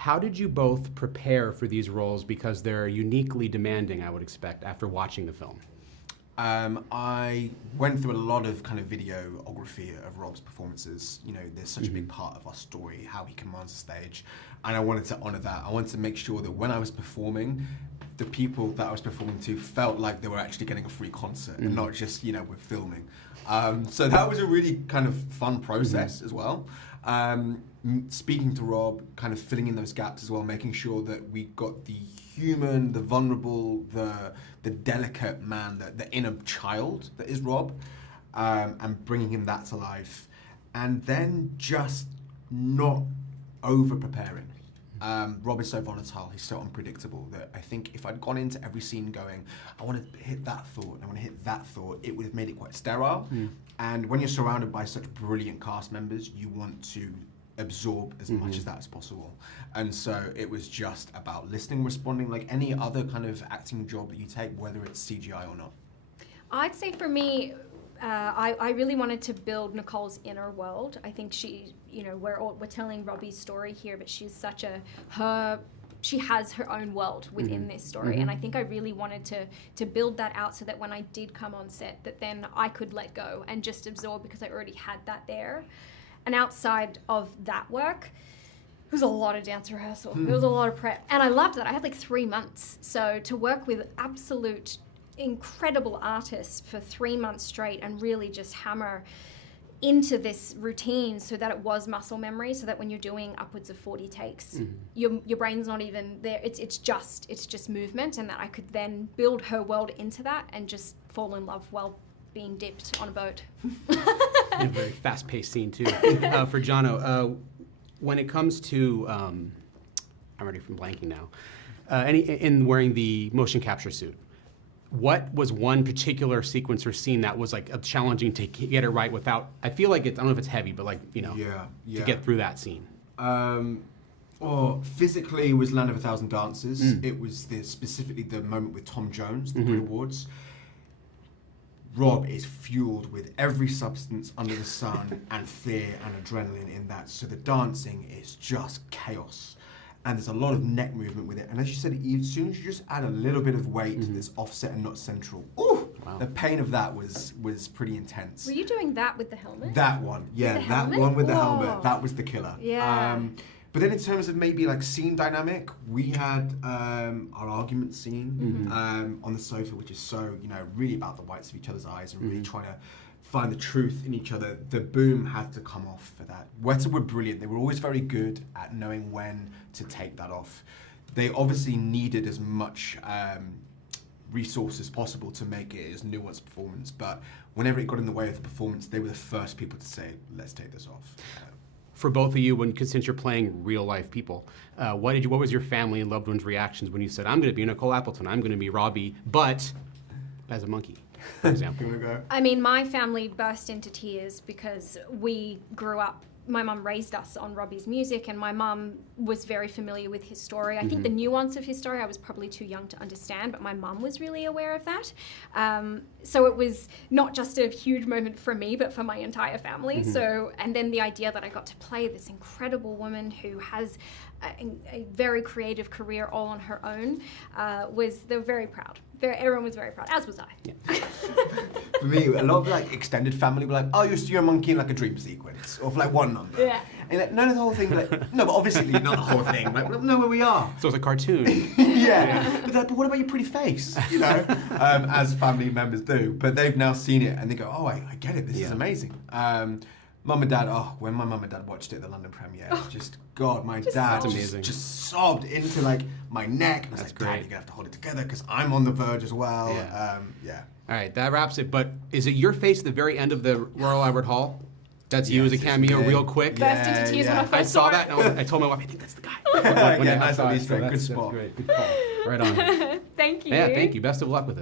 How did you both prepare for these roles? Because they're uniquely demanding, I would expect, after watching the film. I went through a lot of kind of videography of Rob's performances. You know, there's such a big part of our story, how he commands the stage, and I wanted to honor that. I wanted to make sure that when I was performing, the people that I was performing to felt like they were actually getting a free concert and not just, you know, we're filming. So that was a really kind of fun process as well. Speaking to Rob, kind of filling in those gaps as well, making sure that we got the human, the vulnerable, the delicate man, the inner child that is Rob, and bringing him that to life. And then just not over-preparing. Rob is so volatile, he's so unpredictable that I think if I'd gone into every scene going, I want to hit that thought, I want to hit that thought, it would have made it quite sterile. And when you're surrounded by such brilliant cast members, you want to absorb as much as that as possible. And so it was just about listening, responding like any other kind of acting job that you take, whether it's CGI or not. I'd say for me, I really wanted to build Nicole's inner world. I think she, you know, we're telling Robbie's story here, but she's such she has her own world within this story. And I think I really wanted to build that out so that when I did come on set, that then I could let go and just absorb because I already had that there. And outside of that work, it was a lot of dance rehearsal. It was a lot of prep. And I loved that. I had like 3 months. So to work with absolute incredible artists for 3 months straight and really just hammer into this routine so that it was muscle memory, so that when you're doing upwards of 40 takes, your brain's not even there. It's just movement, and that I could then build her world into that and just fall in love while being dipped on a boat. A very fast-paced scene too. For Jonno, when it comes to, I'm already from blanking now, in wearing the motion capture suit, what was one particular sequence or scene that was like challenging to get it right without, I feel like I don't know if it's heavy, but like, you know, to get through that scene? Physically, it was Land of a Thousand Dances. It was specifically the moment with Tom Jones, the Brit Awards. Rob is fueled with every substance under the sun and fear and adrenaline in that. So the dancing is just chaos. And there's a lot of neck movement with it. And as you said, as soon as you just add a little bit of weight that's offset and not central, the pain of that was pretty intense. Were you doing that with the helmet? That one, yeah, that one with the helmet, that was the killer. Yeah. But then in terms of maybe like scene dynamic, we had our argument scene on the sofa, which is so, you know, really about the whites of each other's eyes and really trying to find the truth in each other. The boom had to come off for that. Weta were brilliant. They were always very good at knowing when to take that off. They obviously needed as much resource as possible to make it as nuanced performance, but whenever it got in the way of the performance, they were the first people to say, let's take this off. For both of you, since you're playing real life people, what was your family and loved ones' reactions when you said, I'm going to be Nicole Appleton, I'm going to be Robbie, but as a monkey, for example? I mean, my family burst into tears because we grew up, my mum raised us on Robbie's music, and my mum was very familiar with his story. I think the nuance of his story I was probably too young to understand, but my mum was really aware of that. So it was not just a huge moment for me, but for my entire family. So, and then the idea that I got to play this incredible woman who has a very creative career all on her own, they were very proud. Everyone was very proud, as was I. Yeah. For me, a lot of like extended family were like, oh, you're a monkey in like a dream sequence, or for like one number. Yeah. And like, none of the whole thing, like, no, but obviously not the whole thing. Like, no, where we are. So it's a cartoon. Yeah. But what about your pretty face? You know, as family members do. But they've now seen it and they go, oh, I get it. This is amazing. Mum and Dad, when my mum and Dad watched it at the London premiere, just, God, my dad just sobbed into like my neck. And I was like, Dad, you're gonna have to hold it together because I'm on the verge as well. Yeah. All right, that wraps it. But is it your face at the very end of the Royal Albert Hall? That's you as a cameo, real quick. Burst into tears when I first saw that, and I told my wife, I think that's the guy. Nice on Easter egg. Good spot. Great, good call. Right on. Thank you. Yeah, thank you. Best of luck with it.